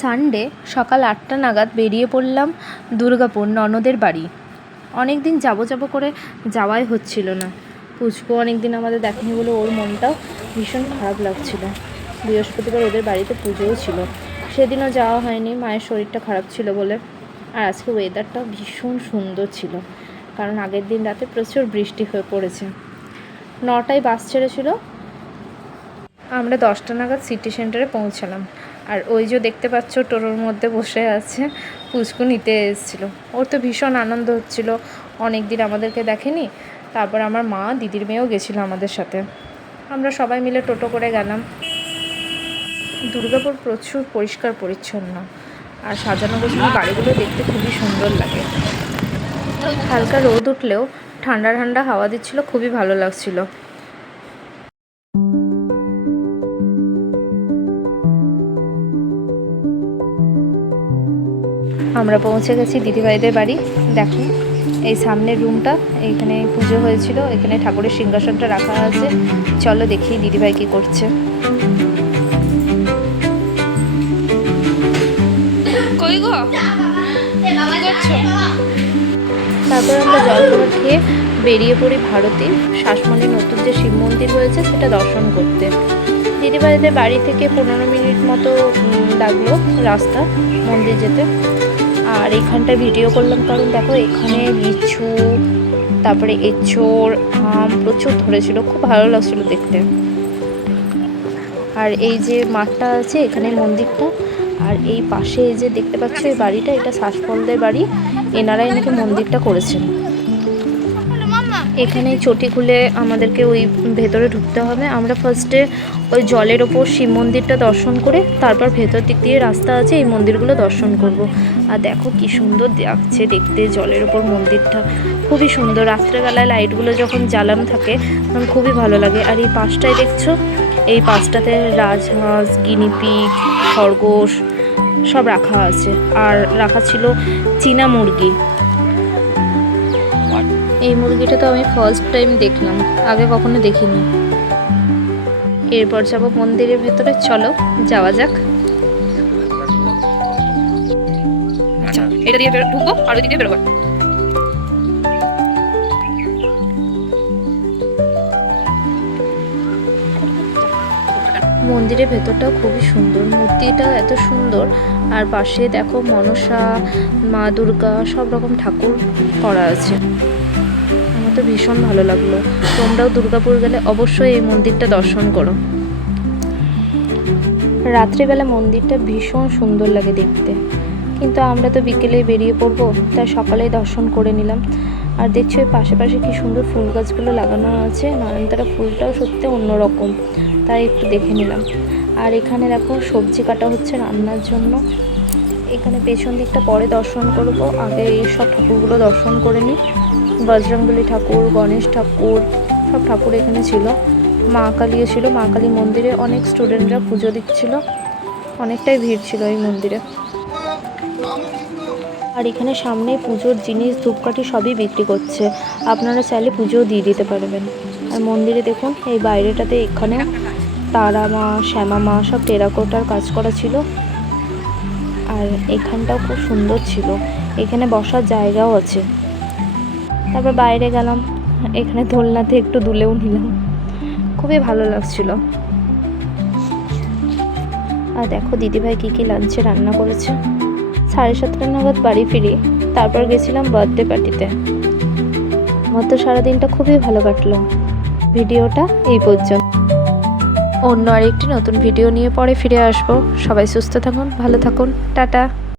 Sunday সকাল আটটা নাগাদ বেরিয়ে পড়লাম দুর্গাপুর ননদের বাড়ি। অনেক দিন যাব যাব করে যাওয়াই হচ্ছিল না। পুচকু অনেক দিন আমাদের দেখেনি বলে ওর মনটাও ভীষণ খারাপ লাগছিল। বৃহস্পতিবার ওদের বাড়িতে পুজোও ছিল। সেদিনও যাওয়া হয়নি, মায়ের শরীরটা খারাপ ছিল বলে। আর আজকে ওয়েদারটা ভীষণ সুন্দর ছিল, কারণ আগের দিন রাতে প্রচুর বৃষ্টি হয়ে পড়েছে। নটায় বাস ছেড়েছিল। আমরা দশটা নাগাদ সিটি সেন্টারে পৌঁছালাম। আর ওই যে দেখতে পাচ্ছ, টোটোর মধ্যে বসে আছে, পুচকু নিতে এসেছিল। ওর তো ভীষণ আনন্দ হচ্ছিল। অনেক দিন আমাদেরকে দেখেনি। তারপর আমার মা, দিদির মেয়েও গেছিল আমাদের সাথে। আমরা সবাই মিলে টোটো করে গেলাম। দুর্গাপুর প্রচুর পরিষ্কার, পরিচ্ছন্ন। আর সাজানো গোছানো বাড়িগুলো দেখতে খুবই সুন্দর লাগে। হালকা রোদ উঠলেও ঠান্ডা ঠান্ডা হাওয়া দিচ্ছিল, খুবই ভালো লাগছিল। আমরা পৌঁছে গেছি দিদিভাইদের বাড়ি। দেখো এই সামনের রুমটা এইখানে পুজো হয়েছিল এখানে ঠাকুরের সিংহাসনটা রাখা আছে। চলো দেখি দিদিভাই কি করছে। তারপর আমরা জলখাবার খেয়ে বেরিয়ে পড়ি ভারতে। শাসমণির নতুন যে শিব মন্দির হয়েছে সেটা দর্শন করতে। দিদিভাইদের বাড়ি থেকে পনেরো মিনিট মতো লাগল রাস্তা মন্দির যেতে। আর এখানটা ভিডিও করলাম কারণ দেখো এখানে লিচু, তারপরে এঁচোড়, আম প্রচুর ধরেছিল, খুব ভালো লাগছিল দেখতে। আর এই যে মাঠটা আছে এখানে মন্দিরটা, আর এই পাশে যে দেখতে পাচ্ছ এই বাড়িটা, এটা শ্বাসফলদের বাড়ি। এনারাই নাকি মন্দিরটা করেছেন। এখানে চটি খুলে আমাদেরকে ওই ভেতরে ঢুকতে হবে। আমরা ফার্স্টে ওই জলের ওপর শিব মন্দিরটা দর্শন করে, তারপর ভেতর দিক দিয়ে রাস্তা আছে, এই মন্দিরগুলো দর্শন করব। আর দেখো কি সুন্দর লাগছে দেখতে জলের ওপর মন্দিরটা। খুবই সুন্দর, রাত্রেবেলায় লাইটগুলো যখন জ্বালানো থাকে, তখন খুবই ভালো লাগে। আর এই পাশটায় দেখছ? এই পাশটাতে রাজহাঁস, গিনিপিগ, খরগোশ সব রাখা আছে। আর রাখা ছিল চীনা মুরগি। এই মুরগিটা তো আমি ফার্স্ট টাইম দেখলাম আগে কখনো দেখিনি। এরপর যাব মন্দিরের ভেতরে চলো যাওয়া যাক। আচ্ছা এটা দিয়ে ঢুকবো আর ওই দিয়ে বেরোবো। মন্দিরের ভেতরটাও খুবই সুন্দর মূর্তিটা এত সুন্দর। আর পাশে দেখো মনসা মা দুর্গা সব রকম ঠাকুর করা আছে। তো ভীষণ ভালো লাগল। তোমরাও দুর্গাপুর গেলে অবশ্যই এই মন্দিরটা দর্শন করো। রাত্রিবেলা মন্দিরটা ভীষণ সুন্দর লাগে দেখতে। কিন্তু আমরা তো বিকেলে বেরিয়ে পড়ব, তাই সকালেই দর্শন করে নিলাম। আর দেখছ ওই পাশে পাশে কি সুন্দর ফুল গাছগুলো লাগানো আছে, নয়নতারা ফুলটাও সত্যি অন্যরকম। তাই একটু দেখে নিলাম। আর এখানে দেখো সবজি কাটা হচ্ছে রান্নার জন্য। এখানে পেছন দিকটা পরে দর্শন করব, আগে এই সব ঠাকুরগুলো দর্শন করে নিই। বজরংবলী ঠাকুর, গণেশ ঠাকুর, সব ঠাকুর এখানে ছিল। মা কালীও ছিল। মা কালী মন্দিরে অনেক স্টুডেন্টরা পুজো দিচ্ছিল। অনেকটাই ভিড় ছিল এই মন্দিরে। আর এখানে সামনে পুজোর জিনিস, ধূপকাঠি সবই বিক্রি করছে। আপনারা চাইলে পুজোও দিয়ে দিতে পারবেন। আর মন্দিরে দেখুন, এই বাইরেটাতে এখানে তারা মা, শ্যামা মা, সব টেরাকোটার কাজ করা ছিল। আর এখানটাও খুব সুন্দর ছিল। এখানে বসার জায়গাও আছে। তারপর বাইরে গেলাম। এখানে দোলনাতে একটু দুলেও নিলাম। খুবই ভালো লাগছিল। আর দেখো দিদিভাই কী কী লাঞ্চে রান্না করেছে। সাড়ে সাতটা নাগাদ বাড়ি ফিরি, তারপর গেছিলাম বার্থডে পার্টিতে আমার তো সারাদিনটা খুবই ভালো কাটলো। ভিডিওটা এই পর্যন্ত। অন্য আরেকটি নতুন ভিডিও নিয়ে পরে ফিরে আসব। সবাই সুস্থ থাকুন, ভালো থাকুন। টাটা।